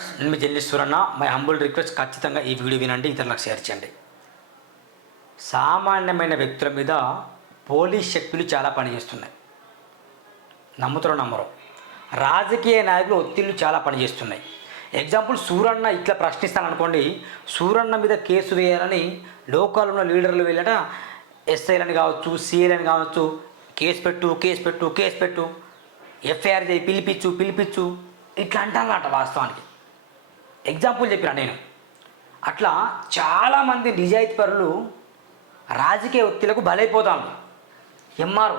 Friends నేను me my humble request ఖచ్చితంగా ఈ వీడియో వినండి ఇతరులకు షేర్ చేయండి. సామాన్యమైన వ్యక్తుల మీద పోలీస్ శక్తులు చాలా పనిచేస్తున్నాయి. నమ్ముతారో నమ్మరు. రాజకీయ నాయకులు ఒత్తిళ్ళు చాలా పనిచేస్తున్నాయి. ఎగ్జాంపుల్ సూరన్న ఇట్లా ప్రశ్నిస్తాను అనుకోండి సూరన్న మీద కేసు వేయాలని లోకల్ ఉన్న లీడర్లు వెళ్ళట ఎస్ఐలని కావచ్చు సిఐలని కావచ్చు కేసు పెట్టు కేసు పెట్టు కేసు పెట్టు ఎఫ్ఐఆర్ చేయి పిలిపించు పిలిపించు ఇట్లా అంటానమాట వాస్తవానికి. ఎగ్జాంపుల్ చెప్పిన నేను. అట్లా చాలామంది నిజాయితీ పరులు రాజకీయ ఒత్తిళ్ళకు బలైపోతాను ఎంఆర్ఓ.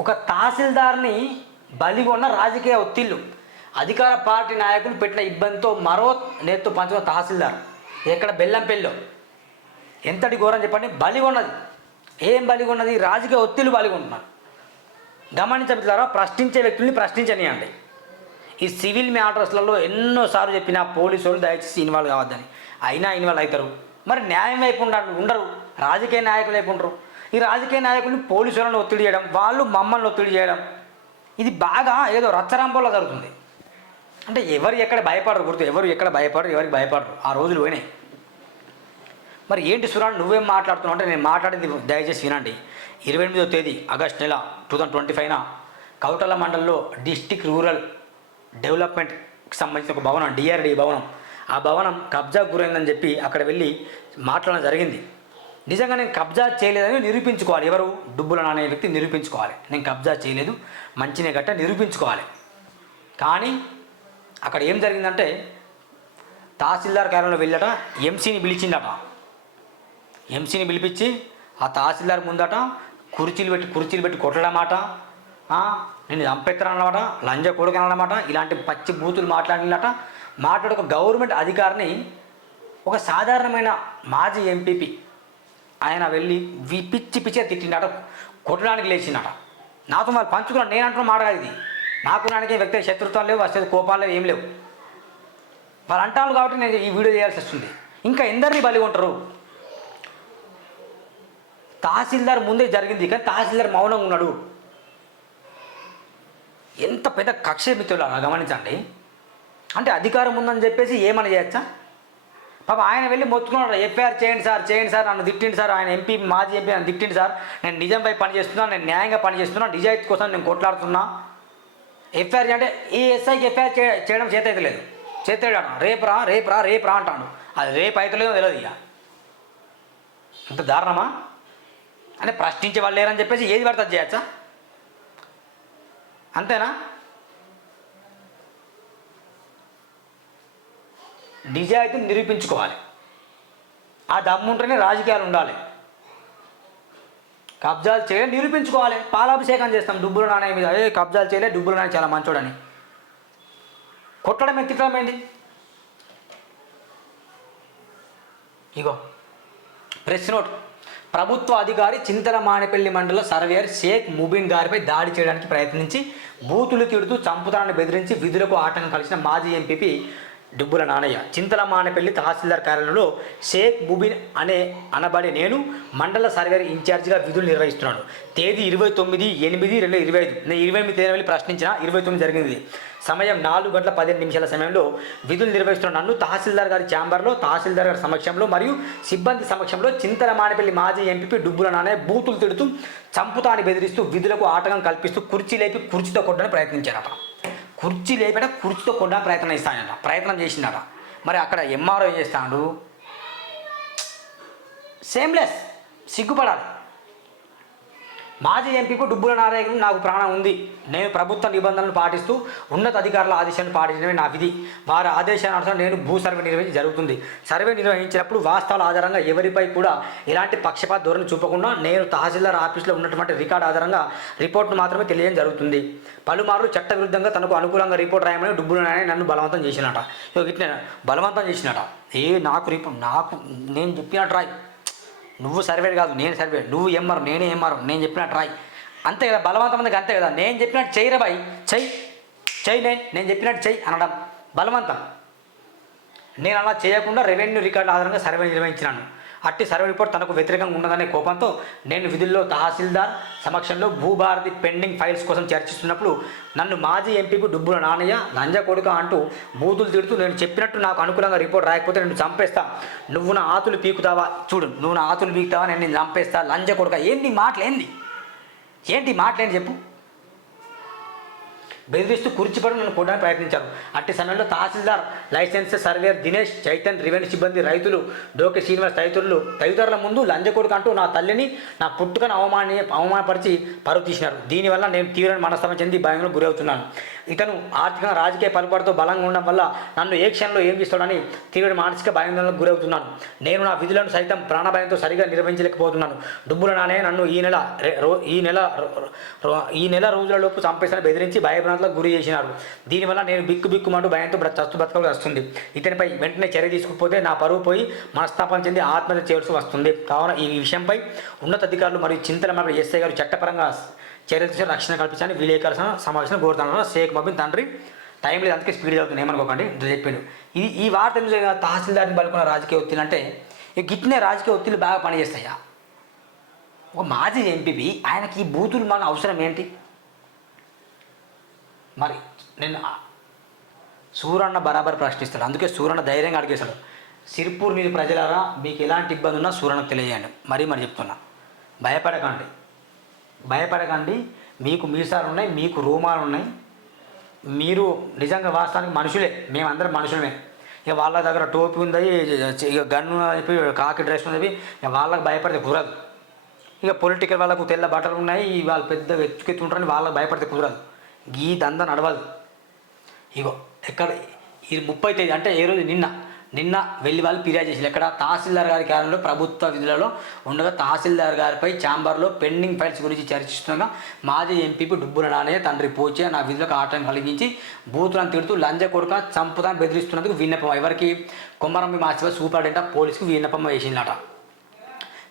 ఒక తహసీల్దార్ని బలిగొన్న రాజకీయ ఒత్తిళ్ళు అధికార పార్టీ నాయకులు పెట్టిన ఇబ్బందితో మరో నేతతో పంచుకున్న తహసీల్దార్. ఎక్కడ బెల్లంపల్లిలో. ఎంతటి ఘోరం చెప్పండి బలిగొన్నది. ఏం బలిగొన్నది? రాజకీయ ఒత్తిళ్ళు బలిగొంటున్నారు. గమనించబుతారా ప్రశ్నించే వ్యక్తుల్ని ప్రశ్నించనియండి. ఈ సివిల్ మ్యాటర్స్లలో ఎన్నోసార్లు చెప్పిన పోలీసు వాళ్ళు దయచేసి ఇన్వాల్వ్ కావద్దని. అయినా ఇన్వాల్వ్ అవుతారు మరి న్యాయం వైపు ఉండరు. రాజకీయ నాయకులు వైపు ఉండరు. ఈ రాజకీయ నాయకుల్ని పోలీసు వాళ్ళని ఒత్తిడి చేయడం వాళ్ళు మమ్మల్ని ఒత్తిడి చేయడం ఇది బాగా ఏదో రచ్చరంపంలో జరుగుతుంది. అంటే ఎవరు ఎక్కడ భయపడరు గుర్తు ఎవరు ఎక్కడ భయపడరు ఎవరికి భయపడరు. ఆ రోజులు పోయినాయి. మరి ఏంటి సురాణ్ నువ్వేం మాట్లాడుతున్నావు? అంటే నేను మాట్లాడింది దయచేసి వినండి. ఇరవై ఎనిమిదో తేదీ ఆగస్ట్ నెల టూ థౌజండ్ ట్వంటీ ఫైవ్న కౌటల మండలంలో డిస్టిక్ రూరల్ డెవలప్మెంట్కి సంబంధించిన ఒక భవనం డిఆర్డి భవనం. ఆ భవనం కబ్జా గురైందని చెప్పి అక్కడ వెళ్ళి మాట్లాడడం జరిగింది. నిజంగా నేను కబ్జా చేయలేదని నిరూపించుకోవాలి. ఎవరు? డుబ్బుల నానే వ్యక్తి నిరూపించుకోవాలి. నేను కబ్జా చేయలేదు. మంచినే గట్ట నిరూపించుకోవాలి. కానీ అక్కడ ఏం జరిగిందంటే తహసీల్దార్ కార్యాలయంలో వెళ్ళట ఎంసీని పిలిచిందట. ఎంసీని పిలిపించి ఆ తహసీల్దార్ ముందట కుర్చీలు పెట్టి కుర్చీలు పెట్టి కొట్టడమాట. నేను చంపెత్తనమాట లంజ కొడుకనమాట ఇలాంటి పచ్చి బూతులు మాట్లాడినట మాట్లాడే ఒక గవర్నమెంట్ అధికారిని ఒక సాధారణమైన మాజీ ఎంపీపీ ఆయన వెళ్ళి వి- పిచ్చి పిచ్చిగా తిట్టిండట కొట్టడానికి లేచిండట. నాతో వాళ్ళు పంచుకున్నాను నేను అంటున్న మాట కాదు ఇది. నాకు నాకే వ్యక్తి శత్రుత్వాలు లేవు అసలు కోపాలు లేవు ఏం లేవు. వాళ్ళు అంటాను కాబట్టి నేను ఈ వీడియో చేయాల్సి వస్తుంది. ఇంకా ఎందరిని బలి ఉంటారు తహసీల్దార్ ముందే జరిగింది కానీ తహసీల్దార్ మౌనంగా ఉన్నాడు. ఎంత పెద్ద కక్ష మిత్రులు అలా గమనించండి. అంటే అధికారం ఉందని చెప్పేసి ఏమని చేయొచ్చా? పాప ఆయన వెళ్ళి మొత్తుకున్నాడు. ఎఫ్ఐఆర్ చేయండి సార్ చేయండి సార్ నన్ను తిట్టిండి సార్ ఆయన ఎంపీ మాజీ ఎంపీ నన్ను తిట్టిండి సార్. నేను నిజంపై పనిచేస్తున్నా నేను న్యాయంగా పని చేస్తున్నా నిజాయితీ కోసం నేను కొట్లాడుతున్నా. ఎఫ్ఐఆర్ అంటే ఈ ఎస్ఐకి ఎఫ్ఐఆర్ చే చేయడం చేత అయితే లేదు. చేత రేపు రా రేపు రా రేపు రా అంటాడు. అది రేపు అవుతలేదో తెలియదు ఇక. అంత దారుణమా? అంటే ప్రశ్నించే వాళ్ళు లేరని చెప్పేసి ఏది పడితే చేయచ్చా చేయొచ్చా? అంతేనా? నిజాయితీని నిరూపించుకోవాలి. ఆ దమ్ముంటేనే రాజకీయాలు ఉండాలి. కబ్జాలు చేయలే నిరూపించుకోవాలి. పాలాభిషేకం చేస్తాం డుబ్బుల నాణ్య మీద. ఏ కబ్జాలు చేయలే డుబ్బుల నాణ్య చాలా మంచోడని. కొట్టడం ఏంటి తిట్టడం ఏంటి ఇగో ప్రెస్ నోట్ ప్రభుత్వ అధికారి చింతల మానేపల్లి మండల సర్వేయర్ షేక్ ముబిన్ గారిపై దాడి చేయడానికి ప్రయత్నించి బూతులు తిడుతూ చంపుతానని బెదిరించి విధులకు ఆటంకం కలిసిన మాజీ ఎంపీపీ డుబ్బుల నానయ్య చింతల మానపల్లి తహసీల్దార్ కార్యాలయంలో షేక్ ముబిన్ అనే అనబడే నేను మండల సర్వేర్ ఇన్ఛార్జిగా విధులు నిర్వహిస్తున్నాను. తేదీ ఇరవై తొమ్మిది ఎనిమిది రెండు ఇరవై ఐదు. నేను ఇరవై ఎనిమిది తేదీ వెళ్ళి ప్రశ్నించిన ఇరవై తొమ్మిది జరిగింది. సమయం నాలుగు గంటల పదిహేను నిమిషాల సమయంలో విధులు నిర్వహిస్తున్న నన్ను తహసీల్దార్ గారి ఛాంబర్లో తహసీల్దార్ గారి సమక్షంలో మరియు సిబ్బంది సమక్షంలో చింతల మానపల్లి మాజీ ఎంపీ డుబ్బుల నానే బూతులు తిడుతూ చంపుతాని బెదిరిస్తూ విధులకు ఆటంకం కల్పిస్తూ కుర్చీ లేపి కుర్చీతో కొట్టడానికి ప్రయత్నించారట. కుర్చీ లేపట కుర్చీతో కొట్టడానికి ప్రయత్నం ఇస్తానట ప్రయత్నం చేసిందట మరి అక్కడ ఎంఆర్ఓ ఏం చేస్తాడు? సేమ్లెస్ సిగ్గుపడాలి. మాజీ ఎంపీకు డుబ్బుల నారాయణ నాకు ప్రాణం ఉంది. నేను ప్రభుత్వ నిబంధనలు పాటిస్తూ ఉన్నత అధికారుల ఆదేశాన్ని పాటించడమే నా విధి. వారి ఆదేశానుసారం నేను భూ సర్వే నిర్వహించి జరుగుతుంది. సర్వే నిర్వహించినప్పుడు వాస్తవాల ఆధారంగా ఎవరిపై కూడా ఎలాంటి పక్షపాత ధోరణి చూపకుండా నేను తహసీల్దార్ ఆఫీస్లో ఉన్నటువంటి రికార్డు ఆధారంగా రిపోర్ట్ను మాత్రమే తెలియజేయడం జరుగుతుంది. పలుమార్లు చట్టవిరుద్ధంగా తనకు అనుకూలంగా రిపోర్ట్ రాయమని డుబ్బుల నారాయణ నన్ను బలవంతం చేసినట. ఇగో ఇట్లా బలవంతం చేసినట. ఏ నాకు రిపోర్ట్ నాకు నేను చెప్పినట్టు రాయి. నువ్వు సర్వేడు కాదు నేను సర్వేడు. నువ్వు ఎంఆర్ నేనే ఎంఆర్ నేను చెప్పినట్టు రాయి అంతే కదా బలవంతమందికి అంతే కదా. నేను చెప్పినట్టు చెయ్యి బాయ్. చెయ్యి. చెయ్యి నేను నేను చెప్పినట్టు చెయ్యి అనడం. బలవంతం. నేను అలా చేయకుండా రెవెన్యూ రికార్డు ఆధారంగా సర్వే నిర్వహించినాను. అట్టి సర్వే రిపోర్ట్ తనకు వ్యతిరేకంగా ఉన్నదనే కోపంతో నేను విధుల్లో తహసీల్దార్ సమక్షంలో భూభారతి పెండింగ్ ఫైల్స్ కోసం చర్చిస్తున్నప్పుడు నన్ను మాజీ ఎంపీకు డుబ్బుల నానయ్య లంజ కొడుక అంటూ బూతులు తిడుతూ నేను చెప్పినట్టు నాకు అనుకూలంగా రిపోర్ట్ రాయకపోతే నేను చంపేస్తా. నువ్వు నా ఆతులు పీకుతావా? చూడు నువ్వు నా ఆతులు పీకుతావా? నేను చంపేస్తా. లంజ కొడుక ఏంటి మాటలేంది? ఏంటి మాటలేని చెప్పు. బెదిరిస్తూ కూర్చిపడి నన్ను కూడా ప్రయత్నించారు. అట్టి సమయంలో tahsildar license surveyor Dinesh Chaitan revenue సిబ్బంది రైతులు డోకే శ్రీనివాస్ తదితరులు తదితరుల ముందు లంజకొడుకు అంటూ నా తల్లిని నా పుట్టుకను అవమాని అవమానపరిచి పరువు తీసినారు. దీనివల్ల నేను తీవ్ర మనస్తమం చెంది భయంలో గురవుతున్నాను. ఇతను ఆర్థికంగా రాజకీయ పలుపడితో బలంగా ఉండడం వల్ల నన్ను ఏ క్షణంలో ఏం చేస్తాడని తీవ్ర మానసిక భయాందోళనకు గురవుతున్నాను. నేను నా విధులను సైతం ప్రాణభయంతో సరిగా నిర్వహించలేకపోతున్నాను. డుబ్బుల నానే నన్ను ఈ నెల రో ఈ నెల ఈ నెల రోజులలోపు చంపేస్తానని బెదిరించి భయభ్రాంతులకు గురి చేసినారు. దీనివల్ల నేను బిక్కు బిక్కుమంటూ భయంతో చస్తు బతకలు వస్తుంది. ఇతనిపై వెంటనే చర్య తీసుకుపోతే నా పరువు పోయి మనస్తాపం చెంది ఆత్మహత్య చేయాల్సి వస్తుంది. కావున ఈ విషయంపై ఉన్నతాధికారులు మరియు చింతల మరియు ఎస్ఐ గారు చట్టపరంగా చర్యలు రక్షణ కల్పించాలని విలేకరుల సమావేశం కోరుతాను షేక్ మబిన్ తండ్రి టైం లేదు అందుకే స్పీడ్ చదువుతుంది ఏమనుకోకండి ఇది చెప్పిండు. ఇది ఈ వార్త ఎందుకు తహసీల్దార్ని పలుకున్న రాజకీయ ఒత్తిడి అంటే ఈ గిట్నే రాజకీయ ఒత్తిళ్ళు బాగా పనిచేస్తాయా? ఒక మాజీ ఎంపీపీ ఆయనకి ఈ బూతులు మన అవసరం ఏంటి? మరి నేను సూరన్న బరాబర్ ప్రశ్నిస్తాడు అందుకే సూరన్న ధైర్యంగా అడిగేశాడు. సిర్పూర్ మీద ప్రజలారా మీకు ఎలాంటి ఇబ్బంది ఉన్నా సూరణకు తెలియజేయండి. మరీ మరి చెప్తున్నా. భయపడకండి. భయపడకండి. మీకు మీసాలు ఉన్నాయి మీకు రూమాలు ఉన్నాయి మీరు నిజంగా వాస్తవానికి మనుషులే. మేమందరం మనుషులమే. ఇక వాళ్ళ దగ్గర టోపీ ఉంది ఇక గన్ను చెప్పి కాకి డ్రెస్ ఉంది ఇక వాళ్ళకి భయపడితే కుదరదు. ఇక పొలిటికల్ వాళ్ళకు తెల్ల బట్టలు ఉన్నాయి వాళ్ళు పెద్ద ఎత్తుకెత్తుంటారని వాళ్ళకి భయపడితే కుదరదు. ఈ దంద నడవదు. ఇగో ఎక్కడ ఇది ముప్పై తేదీ అంటే ఏ రోజు నిన్న నిన్న వెళ్ళి వాళ్ళు ఫిర్యాదు చేసి ఎక్కడ తహసీల్దార్ గారి కార్యాలయంలో ప్రభుత్వ విధులలో ఉండగా తహసీల్దార్ గారిపై ఛాంబర్లో పెండింగ్ ఫైల్స్ గురించి చర్చిస్తుండగా మాజీ ఎంపీపీ డుబ్బుల నానే తండ్రి పోచే నా విధులకు ఆటం కలిగించి బూతులను తిడుతూ లంజ కొడుక చంపుతాను బెదిరిస్తున్నందుకు విన్నపం ఎవరికి? కొమ్మరంబి మాసివ సూపరింటెండెంట్ పోలీసుకు విన్నపం వేసిందట.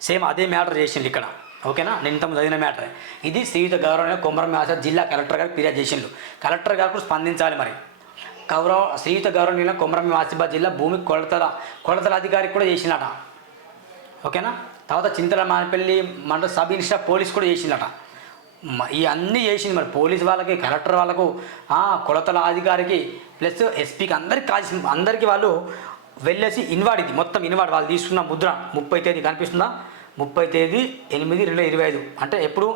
సేమ్ అదే మ్యాటర్ చేసింది ఇక్కడ. ఓకేనా? నేను ఇంతకు చదివిన మ్యాటర్. ఇది శ్రీయుత గౌరవ కొమరం ఆశ జిల్లా కలెక్టర్ గారికి ఫిర్యాదు చేసిండు కలెక్టర్ గారు కూడా స్పందించాలి మరి. గౌరవ శ్రీయుత గౌరవనీయుల కొమరం ఆసిఫాబాద్ జిల్లా భూమి కొలతల కొలతల అధికారికి కూడా చేసినట ఓకేనా? తర్వాత చింతల మానపల్లి మండల సబ్ ఇన్స్టర్ పోలీస్ కూడా చేసిందట ఈ అన్నీ చేసింది మరి పోలీస్ వాళ్ళకి కలెక్టర్ వాళ్ళకు కొలతల అధికారికి ప్లస్ ఎస్పీకి అందరికి కాల్సి అందరికీ వాళ్ళు వెళ్ళేసి ఇన్వార్డ్ ఇది మొత్తం ఇన్వాడ్ వాళ్ళు తీసుకున్న ముద్ర ముప్పై తేదీ కనిపిస్తుందా? ముప్పై తేదీ ఎనిమిది రెండు ఇరవై ఐదు. అంటే ఎప్పుడు?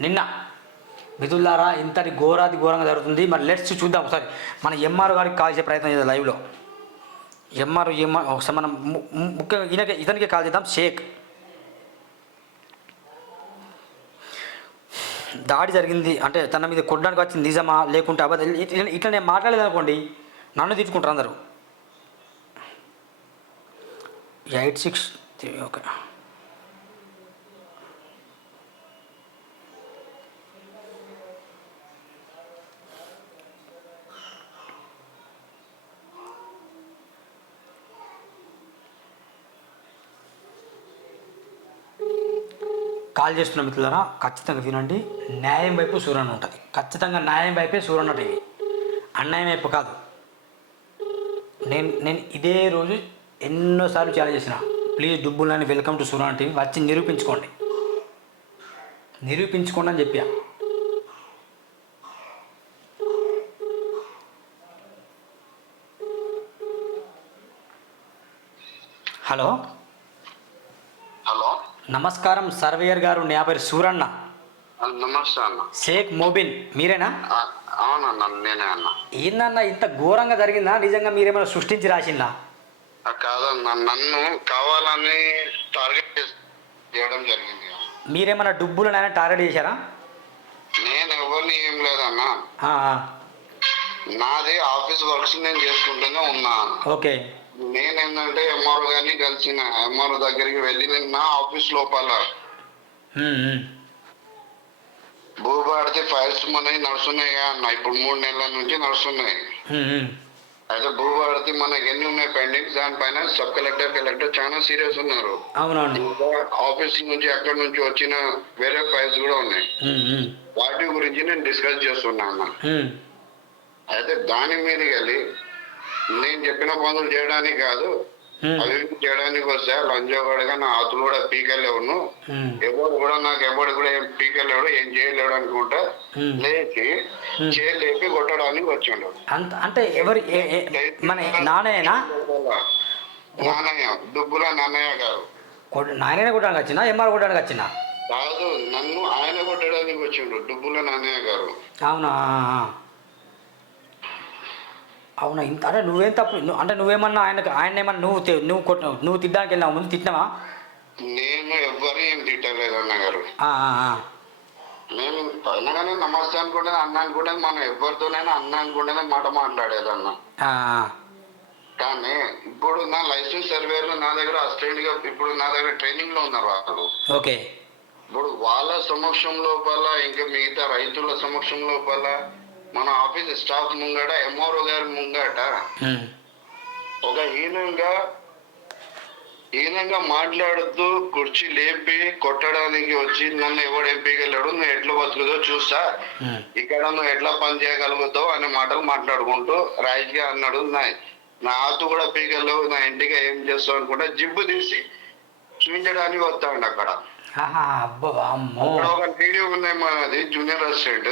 నిన్న. మిథుల్లారా ఇంతటి ఘోరాది ఘోరంగా జరుగుతుంది. మరి లెట్స్ చూద్దాం ఒకసారి. మన ఎంఆర్ గారికి కాల్ చేసే ప్రయత్నం చేద్దాం లైవ్లో ఎంఆర్ ఎంఆర్ ఒకసారి మనం ముఖ్యంగా ఈయనకి ఇతనికి కాల్ చేద్దాం. షేక్. దాడి జరిగింది. అంటే తన మీద కొట్టడానికి వచ్చింది నిజమా లేకుంటే అబద్ధం? ఇట్లా ఇట్లా నేను మాట్లాడలేదు అనుకోండి నన్ను తిట్టుకుంటారు అందరూ. Eight six okay. కాల్ చేస్తున్న మిత్రులారా ఖచ్చితంగా వినండి. న్యాయం వైపు సూర్యన ఉంటుంది. ఖచ్చితంగా న్యాయం వైపే సూర్యన టీవీ అన్యాయం వైపు కాదు. నేను నేను ఇదే రోజు ఎన్నోసార్లు ఛాలెంజ్ చేసిన. ప్లీజ్ డుబ్బులని వెల్కమ్ టు సూర్యన టీవీ. వచ్చి నిరూపించుకోండి. నిరూపించుకోండి అని చెప్పా హలో హలో నమస్కారం సర్వేయర్ గారు నా పేరు సూరన్న. నమస్తే అన్న. షేక్ మోబిన్ మీరేనా? అవునన్న నేనే అన్న. ఏందన్న ఇంత ఘోరంగా జరిగిందా? నిజంగా మీరేమైనా సృష్టించి రాసిందా? కాదన్న నన్ను కావాలని టార్గెట్ చేయడం జరిగింది. మీరేమైనా డుబ్బులనైనా టార్గెట్ చేశారా? నేను ఎవరిని ఏం లేదన్న. నాది ఆఫీస్ వర్క్స్ నేను చేసుకుంటూనే ఉన్నా. ఓకే. నేనేంటంటే ఎంఆర్ఓ గారిని కలిసిన ఎంఆర్ఓ దగ్గరికి వెళ్ళి నేను నా ఆఫీస్ లోపల. భూభారతి ఫైల్స్ మనకి నడుస్తున్నాయి అన్న. ఇప్పుడు మూడు నెలల నుంచి నడుస్తున్నాయి. అయితే భూభారతి మనకి ఎన్ని ఉన్నాయి పెండింగ్ దానిపైన సబ్ కలెక్టర్ కలెక్టర్ చాలా సీరియస్ ఉన్నారు. ఆఫీస్ నుంచి అక్కడ నుంచి వచ్చిన వేరే ఫైల్స్ కూడా ఉన్నాయి. వాటి గురించి నేను డిస్కస్ చేస్తున్నా అన్న. అయితే దాని మీద వెళ్ళి నేను చెప్పిన పనులు చేయడానికి కాదు. అభివృద్ధి చేయడానికి వస్తే లంచోగాడుగా నా ఆతులు కూడా పీకెళ్ళేవును ఉమ్, ఎవరు కూడా నాకు ఎవడు కూడా ఏం పీకెళ్ళాడు ఏం చేయలేడు అనుకుంటా. లేచి చేయలేపి కొట్టడానికి వచ్చిండు. అంటే ఎవరు మన నాన్నయ్యనా నాన్నయ్య దుబ్బుల నాన్నయ్య గారు నాయననే కొట్టడానికి వచ్చినా ఎంఆర్ కొట్టడానికి వచ్చినా కాదు నన్ను ఆయన కొట్టడానికి వచ్చిండు డుబ్బుల నాన్నయ్య గారు. అవునా? అవునా? ఇంత అంటే నువ్వేం తప్పు నువ్వు- అంటే నువ్వేమన్నా ఆయనకు ఆయన ఏమన్నా నువ్వు నువ్వు కొట్ట నువ్వు తిట్టడానికి వెళ్ళావు ముందు తిట్టినావా? నేను ఎవ్వరు ఏం తిట్టలేదు అన్న గారు. నేను అనగానే నమస్తే అనుకుంటే అన్న అనుకుంటే మనం ఎవరితోనైనా అన్న అనుకుంటేనే మాట మాట్లాడేదన్న ఆ, ఆ. కానీ ఇప్పుడు నా లైసెన్స్ సర్వేలో నా దగ్గర అసిస్టెంట్గా ఇప్పుడు నా దగ్గర ట్రైనింగ్లో ఉన్నారు వాళ్ళు. ఓకే. ఇప్పుడు వాళ్ళ సమక్షం లోపల ఇంకా మిగతా రైతుల సమక్షం లోపల మన ఆఫీస్ స్టాఫ్ ముంగట ఎంఆర్ఓ గారి ముంగట ఒక హీనంగా హీనంగా మాట్లాడుతూ కుర్చీ లేపి కొట్టడానికి వచ్చి నన్ను ఎవడు ఎంపీగలడు నువ్వు ఎట్లా బతుకుదో చూస్తా. ఇక్కడ నువ్వు ఎట్లా పని చేయగలుగుతావు అనే మాటలు మాట్లాడుకుంటూ రాయిగా అన్నాడు. నా నా ఆతు కూడా పీకలేవు నా ఇంటికి ఏం చేస్తావు అనుకుంటా జిబ్బు తీసి చూపించడానికి వస్తాడు అక్కడ. అక్కడ ఒక వీడియో ఉన్నాయి మనది జూనియర్ అసిస్టెంట్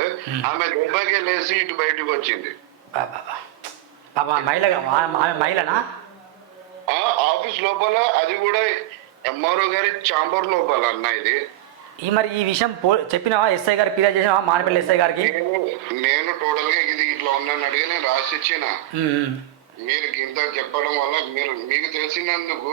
ఆమె దెబ్బకి లేసి ఇటు బయటకు వచ్చింది. పాప ఆమె మహిళనా? ఆఫీస్ లోపల అది కూడా ఎంఆర్ఓ గారి చాంబర్ లోపల అన్న ఇది. ఈ మరి ఈ విషయం చెప్పినావా? ఎస్ఐ గారికి ఫిర్యాదు చేసినావా? మానపల్లి ఎస్ఐ గారికి? నేను టోటల్గా ఇది ఇట్లా ఉన్నాను అడిగి నేను రాసి ఇచ్చిన. మీరు ఇంత చెప్పడం వల్ల మీరు మీకు తెలిసినందుకు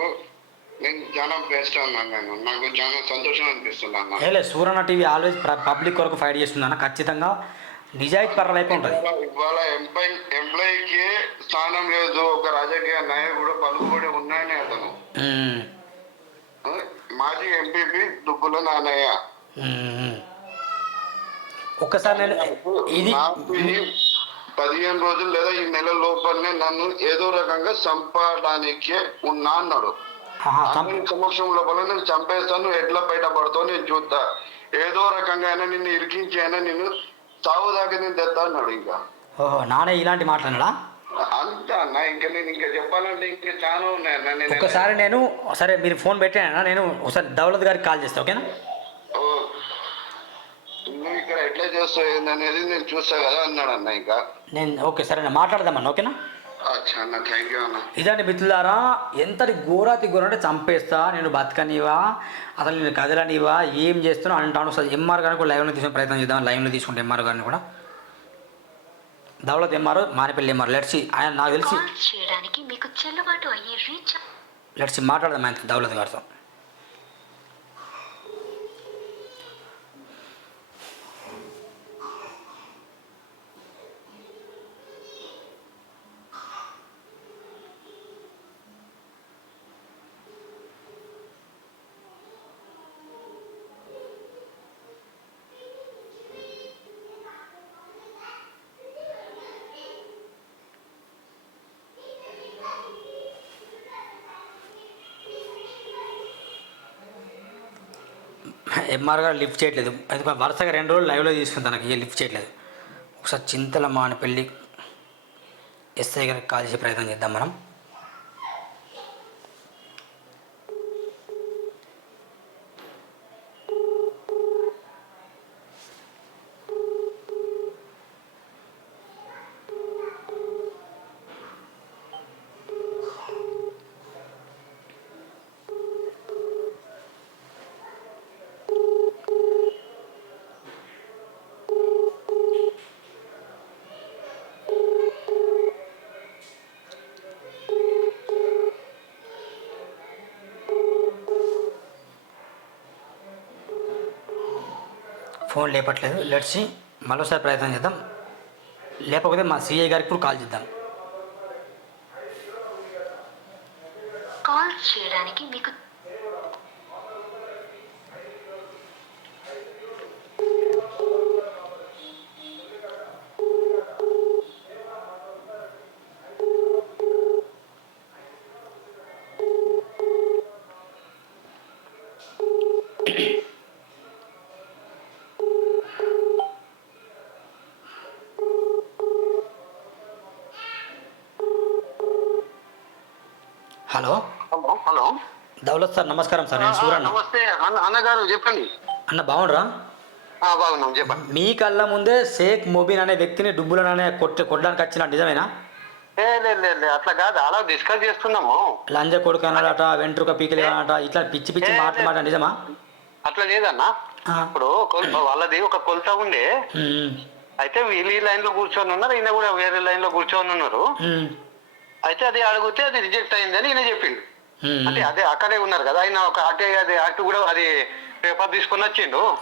నేను చాలా బెస్ట్ అన్నాను నేను. నాకు చాలా సంతోషం అనిపిస్తుంది అన్న. సూరన్న టీవీ ఆల్వేస్ పబ్లిక్ కొరకు ఫైట్ చేస్తుందన్న ఖచ్చితంగా నిజాయితీ పర్ర వైపు ఉంటుంది. ఇవాళ- ఎంప్లాయ్ ఎంప్లాయీకి స్థానం లేదు. ఒక రాజకీయ నాయకుడు పలుకుబడి ఉన్నాయని అతను. మాజీ ఎంపీపీ దుబ్బుల నానయ్య. ఒక్కసారి నేను ఇది పదిహేను రోజులు లేదా ఈ నెల లోపలనే నన్ను ఏదో రకంగా చంపడానికి ఉన్నా అన్నాడు. అందరి సమక్షం లోపల నేను చంపేస్తాను ఎట్లా బయటపడతావు నేను చూద్దా ఏదో రకంగా అయినా నిన్ను ఇరికించి అయినా నిన్ను సావు దాకా నేను తెస్తా అన్నాడు ఇంకా. ఓహో నానే ఇలాంటి మాట్లాడినాడా అంత అన్న ఇంకా నేను ఇంకా చెప్పాలంటే ఇంకా చాలా ఉన్నాయి అన్న నేను ఒక్కసారి నేను సరే మీరు ఫోన్ పెట్టానా నేను ఒకసారి దౌలత్ గారికి కాల్ చేస్తా ఓకేనా? ఓ, నువ్వు ఇక్కడ ఎట్లా చేస్తావు ఏందనేది నేను చూస్తా కదా అన్నాడు అన్న ఇంకా. నేను ఓకే సరే నేను మాట్లాడదామన్న ఓకేనా? ఇదండి మిత్రులారా ఎంతటి ఘోరాతి ఘోర అంటే చంపేస్తా నేను బతకనివా అసలు నేను కదలనివా ఏం చేస్తున్నా అంటాను. ఒకసారి ఎంఆర్ గారిని కూడా లైవ్లో తీసుకునే ప్రయత్నం చేద్దాం. లైవ్లో తీసుకుంటే ఎంఆర్ గారిని కూడా. దౌలత్ ఎంఆర్ మానేపల్లి ఎంఆర్ లెట్సి ఆయన నాకు తెలిసి చేయడానికి మీకు చెల్లుబాటు అయ్యే రీచ్ లెట్సి మాట్లాడదాం ఆయన దౌలత్ గారితో. ఎంఆర్ గారు లిఫ్ట్ చేయట్లేదు. ఎందుకంటే వరుసగా రెండు రోజులు లైవ్లో తీసుకుని తనకి లిఫ్ట్ చేయట్లేదు. ఒకసారి చింతల మానపల్లి ఎస్ఐ గారికి కాల్ చేసే ప్రయత్నం చేద్దాం మనం. ఫోన్ లేపట్లేదు. లెట్సి మరోసారి ప్రయత్నం చేద్దాం. లేకపోతే మా సిఐ గారికి ఇప్పుడు కాల్ చేద్దాం. కాల్ చేయడానికి మీకు హలో నమస్తే సార్ నమస్కారం సార్ నేను సూరన్న. నమస్తే. అన్న అన్నగారు చెప్పండి. అన్న బాగుండ్రా బాగున్నాం చెప్పండి. మీ కళ్ళ ముందే షేక్ మొబిన్ అనే వ్యక్తిని డుబ్బులను కొట్టి కొట్టడానికి వచ్చిన నిజమేనా? అట్లా కాదు. అలా డిస్కస్ చేస్తున్నాము. లంజ కొడుకు అన్నాడట వెంట్రుక పీకలు అన్నట ఇట్లా పిచ్చి పిచ్చి ఏ, మాటలు మాట నిజమా? అట్లా లేదన్నా. ఇప్పుడు వాళ్ళది ఒక కొలత ఉండే. అయితే వీళ్ళు ఈ లైన్లో కూర్చొని ఉన్నారు ఈయన కూడా వేరే లైన్లో కూర్చొని ఉన్నారు. అయితే అది అడిగితే అది రిజెక్ట్ అయిందని ఈయన చెప్పిండు. ఉమ్, అంటే అదే అక్కడే ఉన్నారు కదా. ఆయన ఒక అటే అది అటు కూడా అది పేపర్ తీసుకొని వచ్చిండు.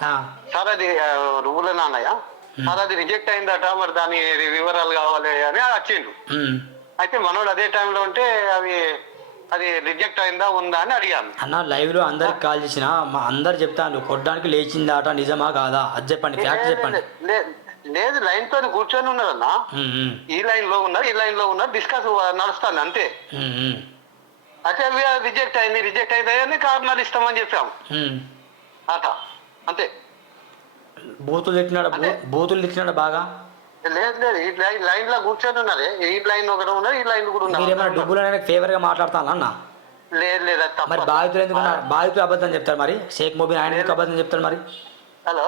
సార్ అది రూల్ నాన్నయ్య. సార్ అది రిజెక్ట్ అయిందట మరి దాని వివరాలు కావాలి అని వచ్చిండు. అయితే మనోడు అదే టైంలో ఉంటే అవి అది రిజెక్ట్ అయిందా ఉందా అని అడిగాను. అన్న లైవ్లో అందరికి కాల్ చేసిన మా అందరు చెప్తాను కొట్టడానికి లేచిందాట నిజమా కాదా? అది చెప్పండి ఫ్యాక్ట్ చెప్పండి. లే- లేదు లైన్తో కూర్చొని ఉన్నారన్నా. ఈ లైన్లో ఉన్నారు ఈ లైన్లో ఉన్నారు డిస్కస్ నడుస్తాను అంతే. అవి రిజెక్ట్ అయింది రిజెక్ట్ అయింది అని కారణాలు ఇస్తామని చెప్పాము. అట అంతే. బూతులు తిట్టినాడు బూతులు తిట్టినాడు బాగా? లేదు లేదు. ఈ లైన్ లైన్లో కూర్చొని ఉన్నారే. ఈ లైన్ ఒకటి ఉన్నారు ఈ లైన్ కూడా ఏమైనా ఉన్నారు డబ్బులు అనేది ఫేవర్గా మాట్లాడతాను అన్న లేదు లేదు మరి బాధితులు ఎందుకు? బాధితులు అబద్ధం చెప్తారు మరి? షేక్ మొబిన్ ఆయన ఎందుకు అబద్ధం చెప్తారు మరి? హలో?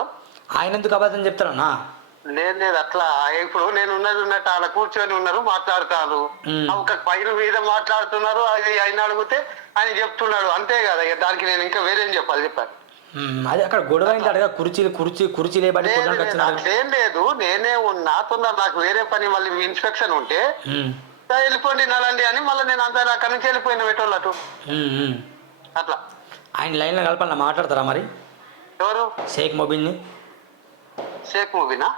ఆయన ఎందుకు అబద్ధం చెప్తారన్నా? లేదు లేదు అట్లా. ఇప్పుడు నేను ఉన్నది ఉన్నట్టు అలా కూర్చొని ఉన్నారు మాట్లాడతారు. ఒక పైన మీద మాట్లాడుతున్నారు అది ఆయన అడిగితే ఆయన చెప్తున్నాడు. అంతే కదా దానికి నేను ఇంకా వేరేం చెప్పాలి చెప్పాను అదే అక్కడ గొడవ అయింది కుర్చీలు కుర్చీ కుర్చీలే అట్లేం లేదు. నేనే ఉన్నా తొందర నాకు వేరే పని మళ్ళీ ఇన్స్పెక్షన్ ఉంటే ఉమ్, "సరే, వెళ్ళిపోండి నలండి అని మళ్ళీ నేను అంతా అక్కడి నుంచి వెళ్ళిపోయిన పెట్టోళ్ళు అటు. అట్లా. ఆయన లైన్లో కలపాలన్నా మాట్లాడతారా మరి? ఎవరు? షేక్ మొబిన్ని షేక్ మూవీనా.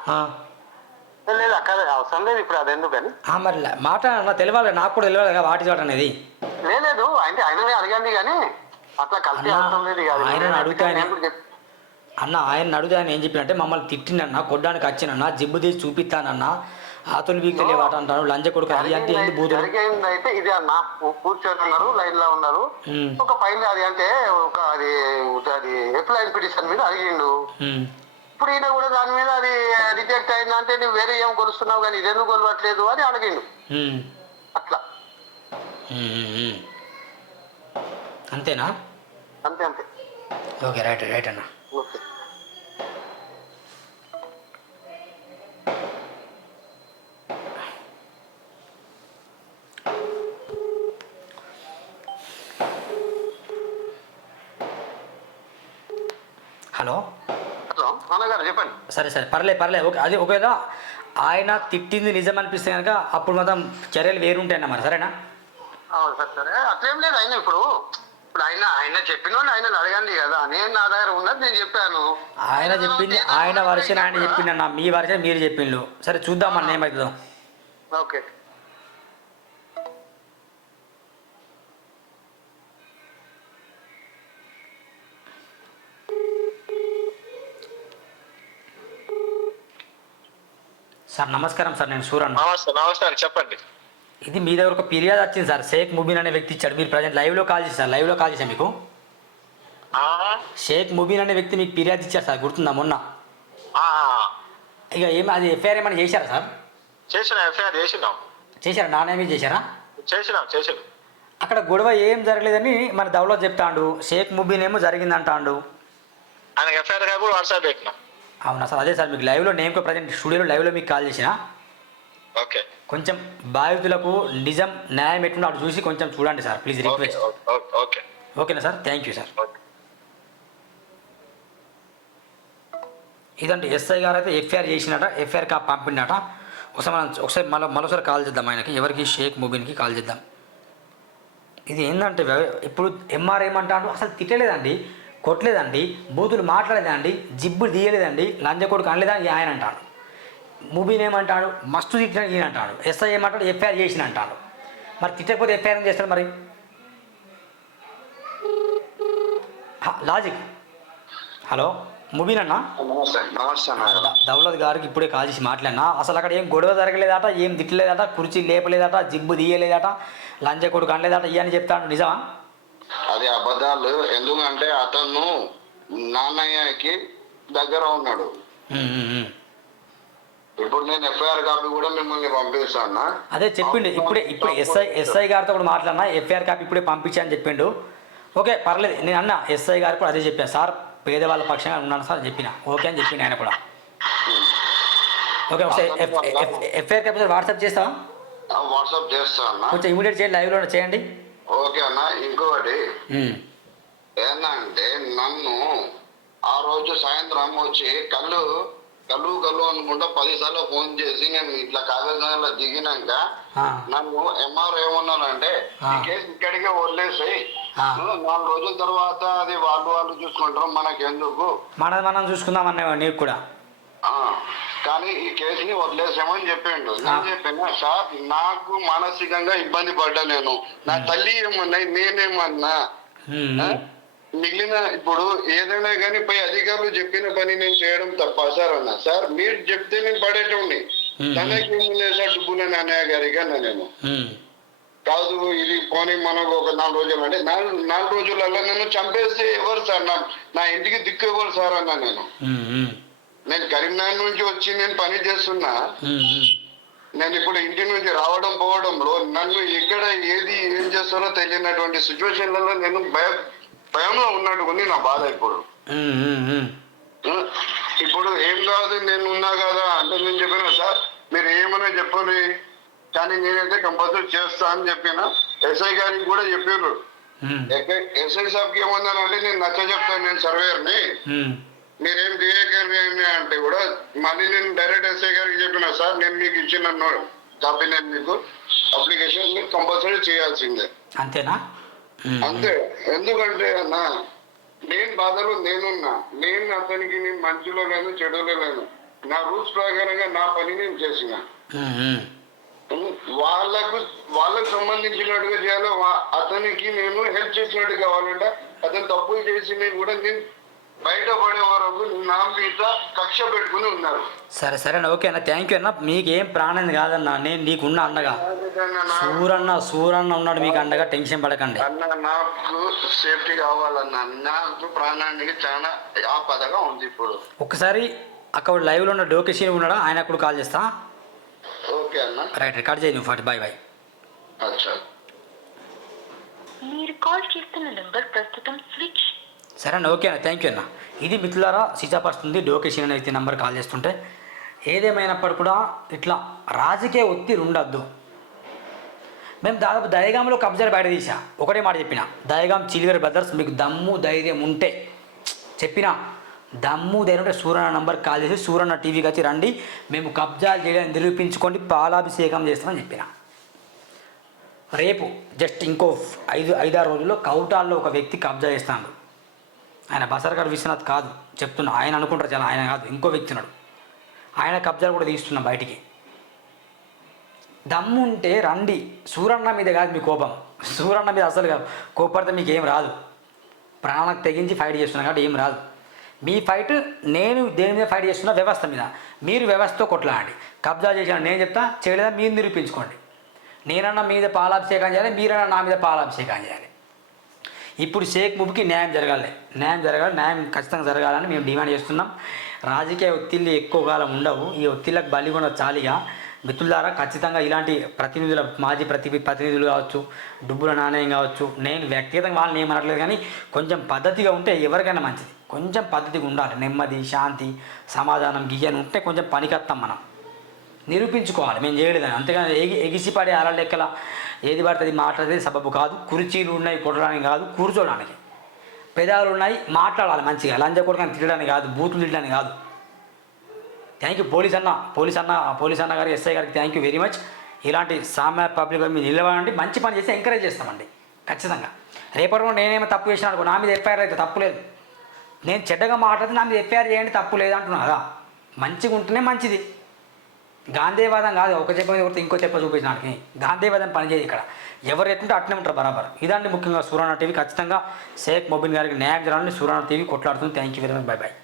లేదు అక్కడ అవసరం లేదు ఇప్పుడు అది ఎందుకని? ఆ, మరి ల- మాట్లాడన్నా తెలియాలి నాకు కూడా తెలియాలి కదా వాటి చోట అనేది. లేదు అంటే ఆయననే అడగండి కానీ అట్లా కలిసి అన్నా, అవసరం లేదు ఆయన- చెప్- అన్న ఆయన అడిగితే ఆయన ఏం చెప్పినంటే మమ్మల్ని తిట్టినన్న కొట్టడానికి వచ్చినన్న జిబ్బు తీసి చూపిస్తానన్న ఆతులు బీక్ తెలియవాట అంటాను లంచ కొడుకు అది అంటే ఏంది బూతులు? అయితే ఇదే అన్న కూర్చొని ఉన్నారు లైన్లో ఉన్నారు. ఒక పైన అది అంటే ఒక అది అది ఎఫ్లైన్ పిటిషన్ మీద అడిగిండు. ఇప్పుడు ఈయన కూడా దాని మీద అది రిజెక్ట్ అయిందంటే నువ్వు వేరే ఏం కొలుస్తున్నావు కానీ ఇదెందుకు కొలవట్లేదు అని అడిగిండు. అట్లా. అంతేనా? అంతే అంతే. ఓకే రైట్ రైట్ అన్న. ఓకే. హలో? నాన్నగారు చెప్పండి. సరే సరే పర్లే పర్లే. ఓకే అది ఒకవేళ ఆయన తిట్టింది నిజం అనిపిస్తే కనుక అప్పుడు మాత్రం చర్యలు వేరుంటాయన్న మరి సరేనా? అవును సార్ సరే. అట్లేం లేదు ఆయన ఇప్పుడు ఇప్పుడు ఆయన ఆయన చెప్పిన వాళ్ళు ఆయన అడగండి కదా. నేను నా దగ్గర ఉన్నది నేను చెప్పాను. ఆయన చెప్పింది ఆయన వర్షన్ ఆయన చెప్పిండన్న మీ వర్షన్ మీరు చెప్పిండు సరే చూద్దామన్న ఏమవుతుందో ఓకే. సార్ నమస్కారం సార్ నేను నమస్తే నమస్తే అండి చెప్పండి. ఇది మీ దగ్గర ఒక ఫిర్యాదు వచ్చింది సార్ షేక్ ముబీన్ అనే వ్యక్తి ఇచ్చాడు. మీరు ప్రజెంట్ లైవ్లో కాల్ చేశారు లైవ్లో కాల్ చేశాను మీకు? షేక్ ముబీన్ అనే వ్యక్తి మీకు ఫిర్యాదు ఇచ్చారు సార్ గుర్తుందా మొన్న? ఇక ఏమి అది ఎఫ్ఐఆర్ ఏమైనా చేశారా సార్? చేసినాం ఎఫ్ఐఆర్ చేసినాం. చేశారా? నానేమి చేశారా? చేసినాం చేసినాం. అక్కడ గొడవ ఏం జరగలేదని మన దౌలత్ చెప్తాండు. షేక్ ముబీన్ ఏమో జరిగిందంటాండు. ఆయన ఎఫ్ఐఆర్ వాట్సాప్ పెట్టినాం. అవునా సార్? అదే సార్ మీకు లైవ్లో నేను ప్రజెంట్ స్టూడియోలో లైవ్లో మీకు కాల్ చేసిన. ఓకే. కొంచెం బాధితులకు నిజం న్యాయం ఎట్లుందో అటు చూసి కొంచెం చూడండి sir please request. Okay okay. ఓకేనా సార్? Thank you sir. ఇదంటే ఎస్ఐ గారు అయితే ఎఫ్ఐఆర్ చేసినట ఎఫ్ఐఆర్ కా పంపిండట ఒకసారి మనం ఒకసారి మళ్ళీ మరోసారి కాల్ చేద్దాం ఆయనకి. ఎవరికి? షేక్ ముబీన్కి కాల్ చేద్దాం. ఇది ఏంటంటే ఇప్పుడు ఎంఆర్ ఏమంటాడు అసలు తిట్టలేదండి. కొట్టలేదండి బూతులు మాట్లాడలేదండి జిబ్బులు తీయలేదండి లంజ కొడుకు అనలేదని ఆయన అంటాడు. ముబీన్ ఏమంటాడు? మస్తు తిట్టిన ఈయన అంటాడు. ఎస్ఐ ఏమంటాడు? ఎఫ్ఐఆర్ చేసిన అంటాడు. మరి తిట్టకపోతే ఎఫ్ఐఆర్ ఏం చేస్తాడు మరి? లాజిక్. హలో ముబీన్ అన్నా? దౌలత్ గారికి ఇప్పుడే కాల్ చేసి మాట్లాడినా. అసలు అక్కడ ఏం గొడవ జరగలేదట ఏం తిట్టలేదట కుర్చీ లేపలేదట జిబ్బు తీయలేదట లంచ కొడుకు అనలేదట ఇవని చెప్తాను నిజమా? అది అబద్ధాలు. ఎందుకంటే అతను నాన్నయ్యకి దగ్గర ఉన్నాడు. ఇప్పుడు నేను ఎఫ్ఐఆర్ కాపీ కూడా మిమ్మల్ని పంపిస్తాను? అదే చెప్పిండు ఇప్పుడే ఇప్పుడు ఎస్ఐ ఎస్ఐ గారితో కూడా మాట్లాడినా ఎఫ్ఐఆర్ కాపీ ఇప్పుడే పంపించా అని చెప్పిండు. ఓకే పర్లేదు నేను అన్న ఎస్ఐ గారు కూడా అదే చెప్పాను సార్ పేదవాళ్ళ పక్షంగా ఉన్నాను సార్ చెప్పిన. ఓకే అని చెప్పిన ఆయన కూడా. ఓకే ఒకసారి ఎఫ్ఐఆర్ కాపీ వాట్సాప్ చేస్తావా? వాట్సాప్ చేస్తా అన్న కొంచెం ఇమీడియట్ చేయండి లైవ్లో చేయండి. ఓకే అన్న ఇంకొకటి. ఏంటంటే నన్ను ఆ రోజు సాయంత్రం వచ్చి కళ్ళు కళ్ళు కళ్ళు అనుకుంటా పదిసార్లు ఫోన్ చేసి నేను ఇట్లా కాగజాలో దిగినాక. నన్ను ఎంఆర్ ఏమన్నారంటే ఆ. ఈ కేసు ఇక్కడికే వదిలేసాయి ఆ. నాలుగు రోజుల తర్వాత అది వాళ్ళు వాళ్ళు చూసుకుంటారు మనకెందుకు మనది మనం చూసుకుందాం అన్న నీకు కూడా కానీ ఈ కేసుని వదిలేసామని చెప్పిండు. నేను చెప్పిన సార్ నాకు మానసికంగా ఇబ్బంది పడ్డా నేను. నా తల్లి ఏమన్నాయి నేనేమన్నా? మిగిలిన ఇప్పుడు ఏదైనా కానీ పై అధికారులు చెప్పిన పని నేను చేయడం తప్ప సార్ అన్న. సార్ మీరు చెప్తే నేను పడేటోడిని. మ్మ్. తనకి లేదు సార్ డుబ్బులని అన్నయ్య గారికి అన్నా నేను. కాదు ఇది పోనీ మనకు ఒక నాలుగు రోజులు అంటే నాలుగు నాలుగు రోజులలో నన్ను చంపేస్తే ఎవరు సార్ నా నా ఇంటికి దిక్కు ఎవరు సార్ అన్నా నేను. నేను కరీంనగర్ నుంచి వచ్చి నేను పని చేస్తున్నా. నేను ఇప్పుడు ఇంటి నుంచి రావడం పోవడంలో నన్ను ఎక్కడ ఏది ఏం చేస్తారో తెలియనటువంటి సిచ్యువేషన్లలో నేను భయ భయంలో ఉన్నట్టు ఉంది నా బాధ ఇప్పుడు. ఇప్పుడు ఏం కాదు నేను ఉన్నా కదా అంటే నేను చెప్పిన సార్ మీరు ఏమైనా చెప్పండి. కానీ నేనైతే కంపల్సరీ చేస్తా అని చెప్పిన ఎస్ఐ గారికి కూడా చెప్పారు ఎస్ఐ సాబ్కి ఏమన్నానంటే నేను నచ్చ చెప్తాను నేను సర్వేయర్ని. మీరేం చేయగలిగి అంటే కూడా మళ్ళీ నేను డైరెక్ట్ ఎస్ఐ గారికి చెప్పిన సార్ నేను మీకు ఇచ్చిన కాపీ నేను మీకు అప్లికేషన్ మీరు కంపల్సరీ చేయాల్సిందే. అంతేనా? అంతే. ఎందుకంటే అన్న నేను బాధలో నేనున్నా. నేను అతనికి నేను మంచిలో లేను చెడులో లేను నా రూల్స్ ప్రకారంగా నా పని నేను చేసిన. వాళ్ళకు వాళ్ళకు సంబంధించినట్టుగా చేయాలో అతనికి నేను హెల్ప్ చేసినట్టు కావాలంటే అతను తప్పులు చేసినవి కూడా నేను బయటపడే వరకు నా మీద కక్ష పెట్టుకుని ఉన్నారు. సరే సరే అన్న ఓకే అన్న థ్యాంక్ యూ అన్న. మీకు ఏం ప్రాణం కాదన్న నేను నీకున్న అండగా. సూరన్న సూరన్న ఉన్నాడు మీకు అండగా టెన్షన్ పడకండి. అన్న నాకు సేఫ్టీ కావాలన్న. నాకు ప్రాణానికి చాలా ఆపదగా ఉంది ఇప్పుడు. ఒకసారి అక్కడ లైవ్లో ఉన్న డోకేషన్ ఉన్నాడా? ఆయన కూడా కాల్ చేస్తా. ఓకే అన్న. రైట్ రికార్డ్ చేయి నువ్వు బాయ్ బాయ్. అచ్చా. మీరు కాల్ చేస్తున్న నంబర్ ప్రస్తుతం స్విచ్ సరే అన్న ఓకే అన్న థ్యాంక్ యూ అన్న. ఇది మిత్రులారా సీతాపరుస్తుంది డోకేషన్ అని అయితే నెంబర్ కాల్ చేస్తుంటే ఏదేమైనప్పుడు కూడా ఇట్లా రాజకీయ ఒత్తిడి ఉండద్దు. మేము దాదాపు దయగాంలో కబ్జాలు బయట తీసా ఒకటే మాట చెప్పిన. దయగాం చిలివర్ బ్రదర్స్ మీకు దమ్ము ధైర్యం ఉంటే చెప్పిన. దమ్ము ధైర్యం ఉంటే సూరన్న నంబర్ కాల్ చేసి సూరన్న టీవీకి వచ్చి రండి మేము కబ్జాలు చేయడానికి నిరూపించుకోండి పాలాభిషేకం చేస్తామని చెప్పిన. రేపు జస్ట్ ఇంకో ఐదు ఐదారు రోజుల్లో కౌటాల్లో ఒక వ్యక్తి కబ్జా చేస్తాడు. ఆయన బసరగారు విశ్వనాథ్ కాదు చెప్తున్నా. ఆయన అనుకుంటారు చాలా ఆయన కాదు ఇంకో వ్యక్తి ఉన్నాడు. ఆయన కబ్జాలు కూడా తీస్తున్నాం బయటికి. దమ్ము ఉంటే రండి. సూరన్న మీద కాదు మీ కోపం. సూరన్న మీద అసలు కాదు. కోపడితే మీకు ఏం రాదు. ప్రాణానికి తెగించి ఫైట్ చేస్తున్నా కాబట్టి ఏం రాదు. మీ ఫైట్ నేను దేని మీద ఫైట్ చేస్తున్నా వ్యవస్థ మీద. మీరు వ్యవస్థతో కొట్లాడండి. కబ్జా చేసిన నేను చెప్తా చేయలేదా? మీరు నిరూపించుకోండి. నేనన్నా మీద పాలాభిషేకం చేయాలి మీరన్నా నా మీద పాలాభిషేకం చేయాలి. ఇప్పుడు షేక్ ముబ్కి న్యాయం జరగాలి. న్యాయం జరగాలి న్యాయం ఖచ్చితంగా జరగాలని మేము డిమాండ్ చేస్తున్నాం. రాజకీయ ఒత్తిళ్ళు ఎక్కువ కాలం ఉండవు. ఈ ఒత్తిళ్ళకు బలి కూడా చాలిగా. మిత్రులారా ఖచ్చితంగా ఇలాంటి ప్రతినిధుల మాజీ ప్రతి ప్రతినిధులు కావచ్చు డుబ్బుల నాణ్యం కావచ్చు నేను వ్యక్తిగతంగా వాళ్ళని ఏమనట్లేదు కానీ కొంచెం పద్ధతిగా ఉంటే ఎవరికైనా మంచిది. కొంచెం పద్ధతిగా ఉండాలి. నెమ్మది శాంతి సమాధానం గియ్యని ఉంటే కొంచెం పనికత్తాం మనం. నిరూపించుకోవాలి. మేము చేయలేదని. అంతేగాని ఎగి ఎగిసిపడే అల లెక్కల ఏది పడితే అది మాట్లాడేది సబబు కాదు. కుర్చీలు ఉన్నాయి కొట్టడానికి కాదు కూర్చోడానికి. పెదాలు ఉన్నాయి మాట్లాడాలి మంచిగా. లంచ కొడుకని తిట్టడానికి కాదు బూతులు తిట్టడానికి కాదు. థ్యాంక్ యూ పోలీస్ అన్న. పోలీస్ అన్న పోలీస్ అన్న గారు ఎస్ఐ గారికి థ్యాంక్ యూ వెరీ మచ్ ఇలాంటి సామ్య పబ్లిక్ మీరు నిలబడండి. మంచి పని చేస్తే ఎంకరేజ్ చేస్తామండి. ఖచ్చితంగా. రేపటి నేనేమో తప్పు చేసినా అనుకో నా మీద ఎఫ్ఐఆర్ అయితే తప్పు లేదు. నేను చెడ్డగా మాట్లాడితే నా మీద ఎఫ్ఐఆర్ చేయండి తప్పు లేదు అంటున్నా కదా మంచిగా ఉంటేనే మంచిది. గాంధీవాదం కాదు ఒక చెప్ప కొడితే ఇంకో చెప్ప చూపించడానికి. గాంధీవాదం పనిచేయదు ఇక్కడ. ఎవరు ఎట్టుంటే అట్నే ఉంటారు బరాబర్. ఇదండి ముఖ్యంగా సూరాణ టీవీ. ఖచ్చితంగా షేక్ మొబిన్ గారికి న్యాయం జరగాలని Surana TV కొట్లాడుతుంది. Thank you very much bye bye